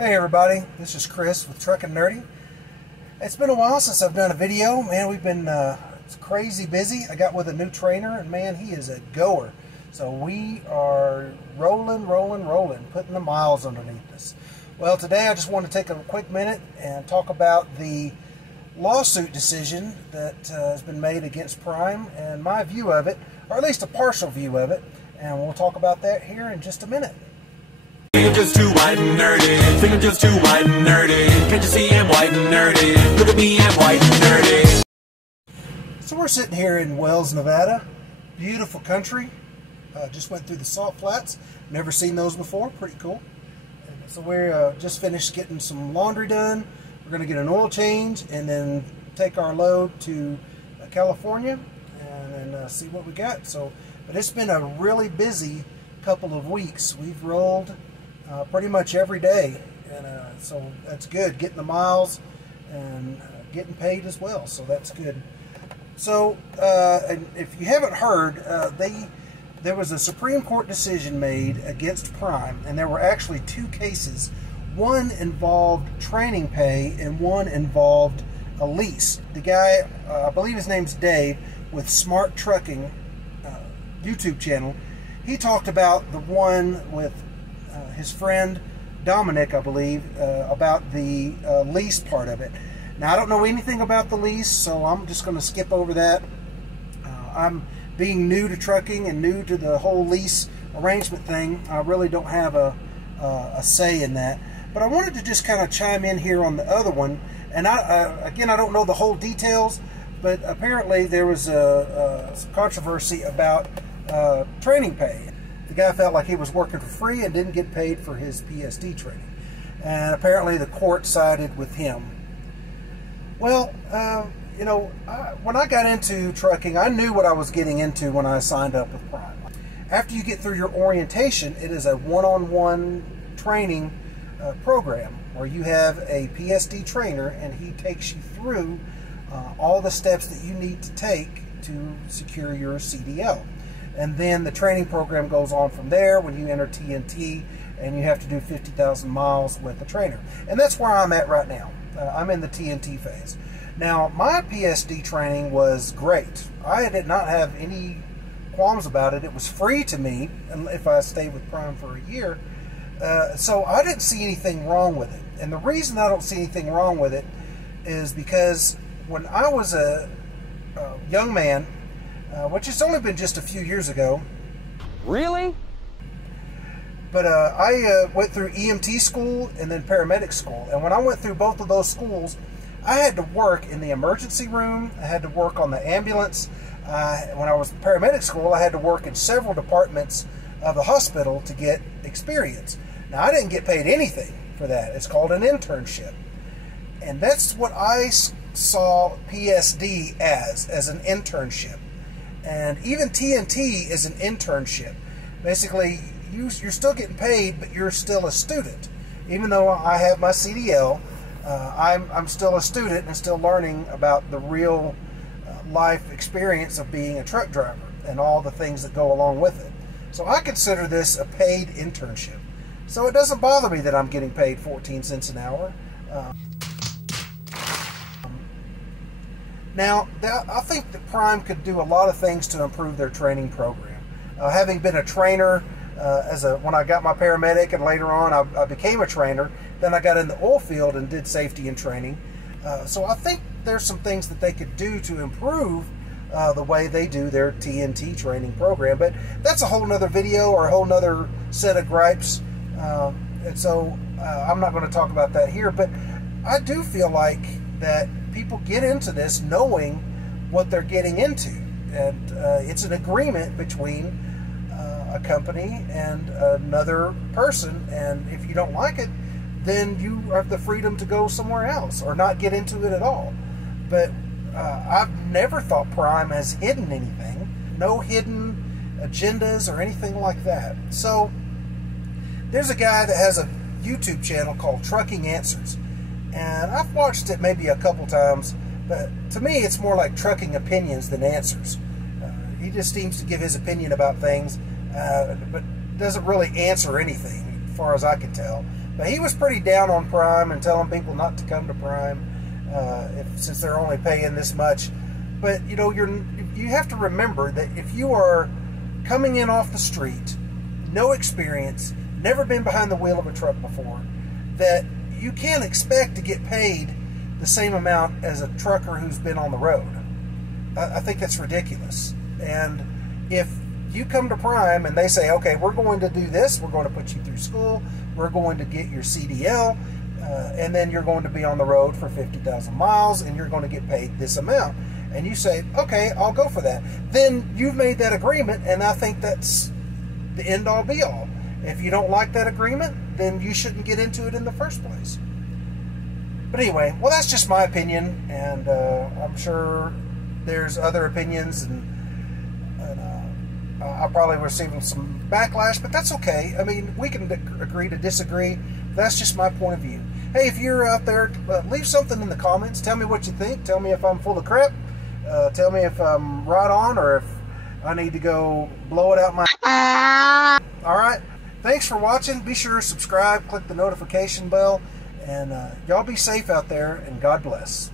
Hey everybody, this is Chris with Truckin' Nerdy. It's been a while since I've done a video. Man, we've been crazy busy. I got with a new trainer, and man, he is a goer. So we are rolling, putting the miles underneath us. Well, today I just want to take a quick minute and talk about the lawsuit decision that has been made against Prime and my view of it, or at least a partial view of it, and we'll talk about that here in just a minute. I'm just too white and nerdy. Think I'm just too white and nerdy. Can't you see I'm white and nerdy? Look at me, I'm white and nerdy. So we're sitting here in Wells, Nevada. Beautiful country. Just went through the salt flats. Never seen those before. Pretty cool. So we're just finished getting some laundry done. We're going to get an oil change and then take our load to California and then see what we got. But it's been a really busy couple of weeks. We've rolled pretty much every day, and so that's good, getting the miles and getting paid as well, so that's good. So and if you haven't heard, there was a Supreme Court decision made against Prime, and there were actually two cases. One involved training pay and one involved a lease. The guy, I believe his name's Dave, with Smart Trucking YouTube channel, he talked about the one with his friend Dominic, I believe, about the lease part of it. Now, I don't know anything about the lease, so I'm just going to skip over that. I'm being new to trucking and new to the whole lease arrangement thing. I really don't have a say in that. But I wanted to just kind of chime in here on the other one. And again, I don't know the whole details, but apparently there was some controversy about training pay. The guy felt like he was working for free and didn't get paid for his PSD training, and apparently the court sided with him. Well, you know, when I got into trucking, I knew what I was getting into when I signed up with Prime. After you get through your orientation, it is a one-on-one training program where you have a PSD trainer, and he takes you through all the steps that you need to take to secure your CDL. And then the training program goes on from there when you enter TNT, and you have to do 50,000 miles with the trainer. And that's where I'm at right now. I'm in the TNT phase. Now, my PSD training was great. I did not have any qualms about it. It was free to me if I stayed with Prime for a year. So I didn't see anything wrong with it. And the reason I don't see anything wrong with it is because when I was a young man, which has only been just a few years ago. Really? But I went through EMT school and then paramedic school. And when I went through both of those schools, I had to work in the emergency room. I had to work on the ambulance. When I was in paramedic school, I had to work in several departments of the hospital to get experience. Now, I didn't get paid anything for that. It's called an internship. And that's what I saw PSD as an internship. And even TNT is an internship. Basically, you're still getting paid, but you're still a student. Even though I have my CDL, I'm still a student and still learning about the real life experience of being a truck driver and all the things that go along with it. So I consider this a paid internship. So it doesn't bother me that I'm getting paid 14 cents an hour. Now, I think that Prime could do a lot of things to improve their training program. Having been a trainer when I got my paramedic, and later on I became a trainer, then I got in the oil field and did safety and training. So I think there's some things that they could do to improve the way they do their TNT training program. But that's a whole nother video or a whole nother set of gripes. And so I'm not going to talk about that here, but I do feel like that people get into this knowing what they're getting into, and it's an agreement between a company and another person, and if you don't like it, then you have the freedom to go somewhere else or not get into it at all. But I've never thought Prime has hidden anything, no hidden agendas or anything like that. So there's a guy that has a YouTube channel called Trucking Answers, and I've watched it maybe a couple times, but to me it's more like trucking opinions than answers. He just seems to give his opinion about things, but doesn't really answer anything, as far as I can tell. But he was pretty down on Prime and telling people not to come to Prime since they're only paying this much. But you know, you have to remember that if you are coming in off the street, no experience, never been behind the wheel of a truck before, that you can't expect to get paid the same amount as a trucker who's been on the road. I think that's ridiculous. And if you come to Prime and they say, okay, we're going to do this, we're going to put you through school, we're going to get your CDL, and then you're going to be on the road for 50,000 miles and you're going to get paid this amount. And you say, okay, I'll go for that. Then you've made that agreement, and I think that's the end all be all. If you don't like that agreement, then you shouldn't get into it in the first place. But anyway, well, that's just my opinion, and I'm sure there's other opinions, and I'll probably receive some backlash, but that's okay. I mean, we can agree to disagree. That's just my point of view. Hey, if you're out there, leave something in the comments. Tell me what you think. Tell me if I'm full of crap. Tell me if I'm right on, or if I need to go blow it out my... Alright, thanks for watching. Be sure to subscribe, click the notification bell, and y'all be safe out there, and God bless.